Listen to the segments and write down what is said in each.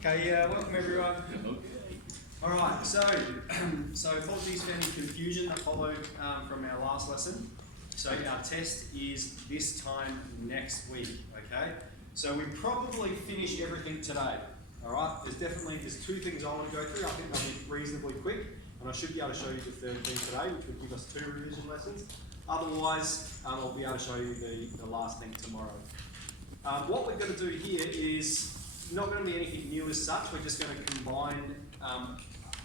Okay, welcome everyone. Okay. All right, so apologies for any confusion that followed from our last lesson. So our test is this time next week, okay? So we probably finished everything today, all right? There's two things I want to go through. I think they'll be reasonably quick, and I should be able to show you the third thing today, which would give us 2 revision lessons. Otherwise, I'll be able to show you the last thing tomorrow. What we're going to do here is not going to be anything new as such. We're just going to combine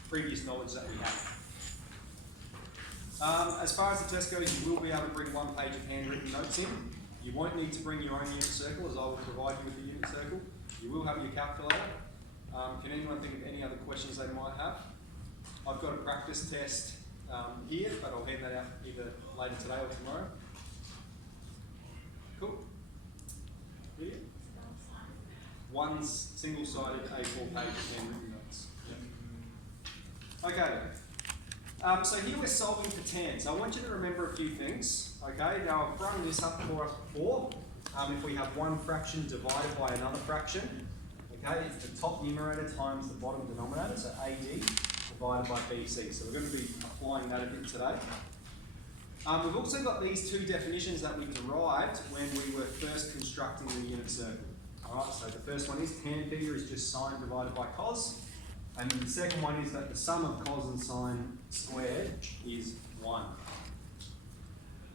previous knowledge that we have. As far as the test goes, you will be able to bring 1 page of handwritten notes in. You won't need to bring your own unit circle, as I will provide you with the unit circle. You will have your calculator. Can anyone think of any other questions they might have? I've got a practice test here, but I'll hand that out either later today or tomorrow. Cool. Video? 1 single-sided A4 page of handwritten notes. Yep. Okay. So here we're solving for tan. So I want you to remember a few things. Okay. Now I've run this up for us before. If we have one fraction divided by another fraction, okay, it's the top numerator times the bottom denominator, so AD divided by BC. So we're going to be applying that a bit today. We've also got these 2 definitions that we derived when we were first constructing the unit circle. Alright, so the first one is tan theta is just sine divided by cos. And then the second one is that the sum of cos and sine squared is 1.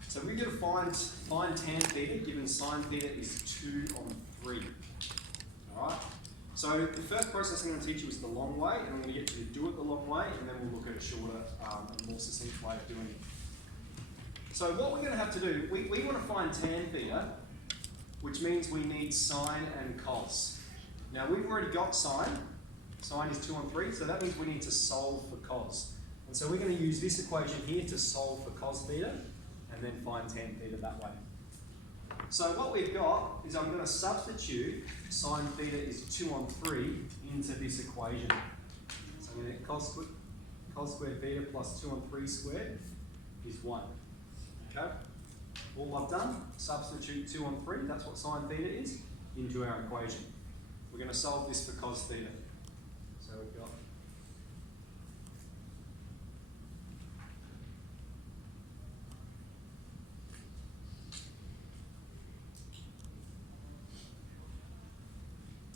So we're going to find tan theta given sine theta is 2 on 3. Alright, so the first process I'm going to teach you is the long way, and I'm going to get you to do it the long way, and then we'll look at a shorter and more succinct way of doing it. So what we're going to have to do, we want to find tan theta, which means we need sine and cos. Now we've already got sine. Sine is 2 on 3, so that means we need to solve for cos. And so we're going to use this equation here to solve for cos theta, and then find tan theta that way. So what we've got is I'm going to substitute sine theta is 2 on 3 into this equation. So I'm going to get cos squared theta plus 2 on 3 squared is 1. Okay? All I've done, substitute 2 on 3, that's what sine theta is, into our equation. We're going to solve this for cos theta. So we've got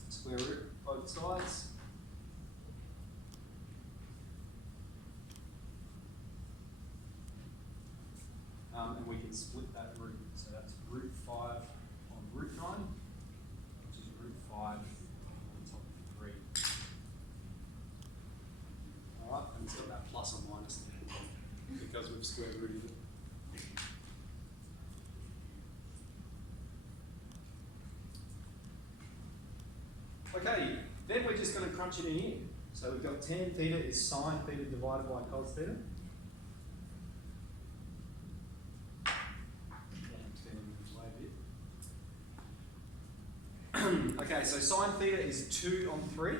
square root both sides. And we can split that root. So that's root 5 on root 9, which is root 5 on top of 3. Alright, and it's got that plus or minus there because we've square rooted it. Okay, then we're just going to crunch it in here. So we've got tan theta is sine theta divided by cos theta. Okay, so sine theta is 2 on 3,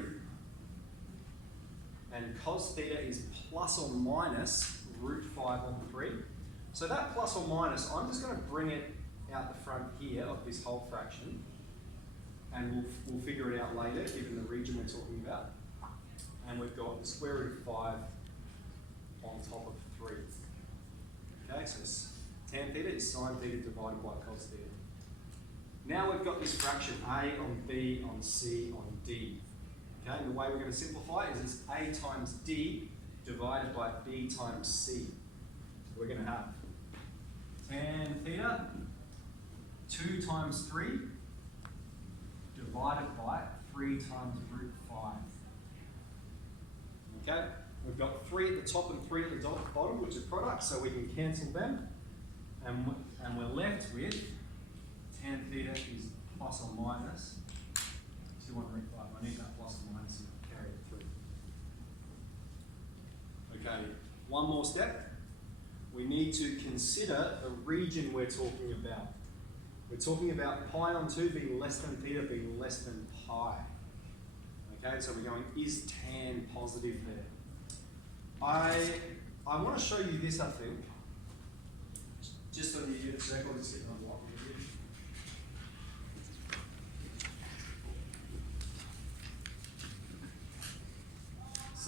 and cos theta is plus or minus root 5 on 3. So that plus or minus, I'm just going to bring it out the front here of this whole fraction, and we'll figure it out later given the region we're talking about. And we've got the square root of 5 on top of 3. Okay, so tan theta is sine theta divided by cos theta. Now we've got this fraction A on B on C on D. Okay, and the way we're going to simplify it is it's A times D divided by B times C. So we're going to have tan theta 2 times 3 divided by 3 times root 5. Okay, we've got 3 at the top and 3 at the bottom, which are products, so we can cancel them. And we're left with tan theta is plus or minus 2 on root 5. I need that plus or minus and carry it through. Okay, one more step. We need to consider the region we're talking about. We're talking about pi on 2 being less than theta being less than pi. Okay, so we're going, is tan positive there? I want to show you this, I think. Just on the unit circle, just get on block here.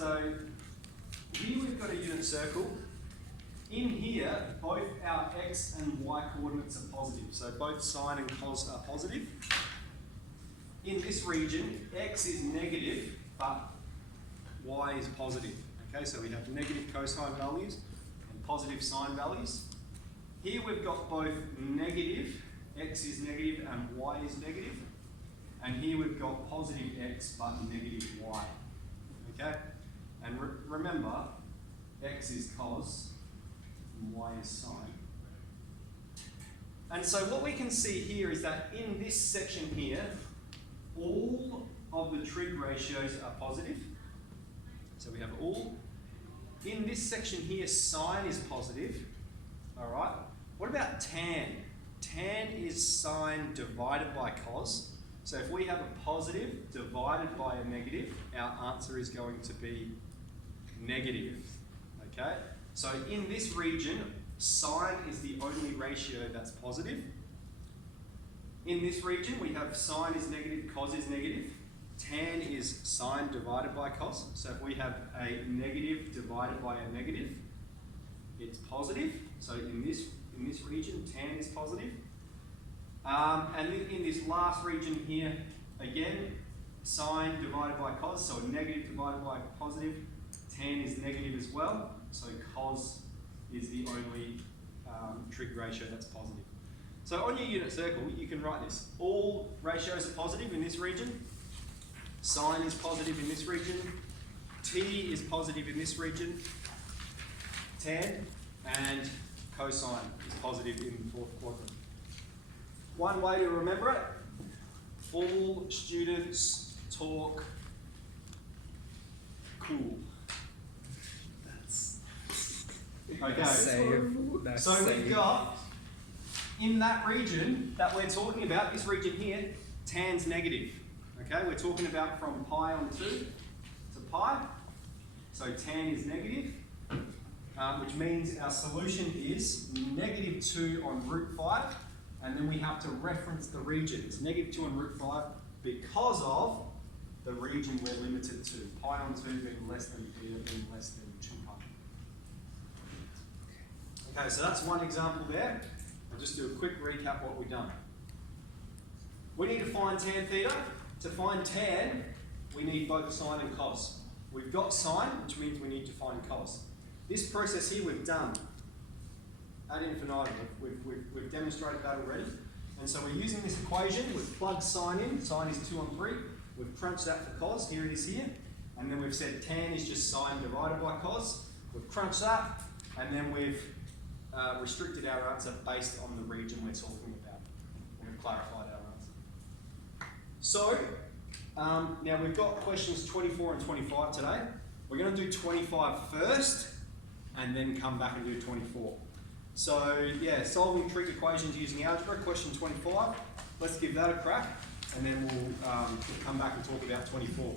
So here we've got a unit circle. In here, both our x and y coordinates are positive. So both sine and cos are positive. In this region, x is negative, but y is positive. Okay, so we have negative cosine values and positive sine values. Here we've got both negative, x is negative and y is negative. And here we've got positive x but negative y. Okay? And remember, x is cos and y is sine. And so what we can see here is that in this section here, all of the trig ratios are positive. So we have all. In this section here, sine is positive. All right. What about tan? Tan is sine divided by cos. So if we have a positive divided by a negative, our answer is going to be negative. Okay. So in this region, sine is the only ratio that's positive. In this region, we have sine is negative, cos is negative. Tan is sine divided by cos. So if we have a negative divided by a negative, it's positive. So in this region, tan is positive. And in this last region here, again, sine divided by cos, so a negative divided by a positive. Tan is negative as well, so cos is the only trig ratio that's positive. So on your unit circle, you can write this. All ratios are positive in this region. Sine is positive in this region. T is positive in this region. Tan and cosine is positive in the fourth quadrant. One way to remember it, all students talk cool. Okay, so we've got, in that region that we're talking about, this region here, tan's negative. Okay, we're talking about from pi on 2 to pi. So tan is negative, which means our solution is negative 2 on root 5, and then we have to reference the region. It's negative 2 on root 5 because of the region we're limited to. Pi on 2 being less than theta being less than 2 pi. Okay, so that's one example there. I'll just do a quick recap what we've done. We need to find tan theta. To find tan, we need both sine and cos. We've got sine, which means we need to find cos. This process here we've done ad infinitum. We've demonstrated that already. And so we're using this equation. We've plugged sine in. Sine is 2 on 3. We've crunched that for cos. Here it is here. And then we've said tan is just sine divided by cos. We've crunched that. And then we've restricted our answer based on the region we're talking about. We've clarified our answer. So, now we've got questions 24 and 25 today. We're going to do 25 first, and then come back and do 24. So, yeah, solving trig equations using algebra, question 25. Let's give that a crack, and then we'll come back and talk about 24.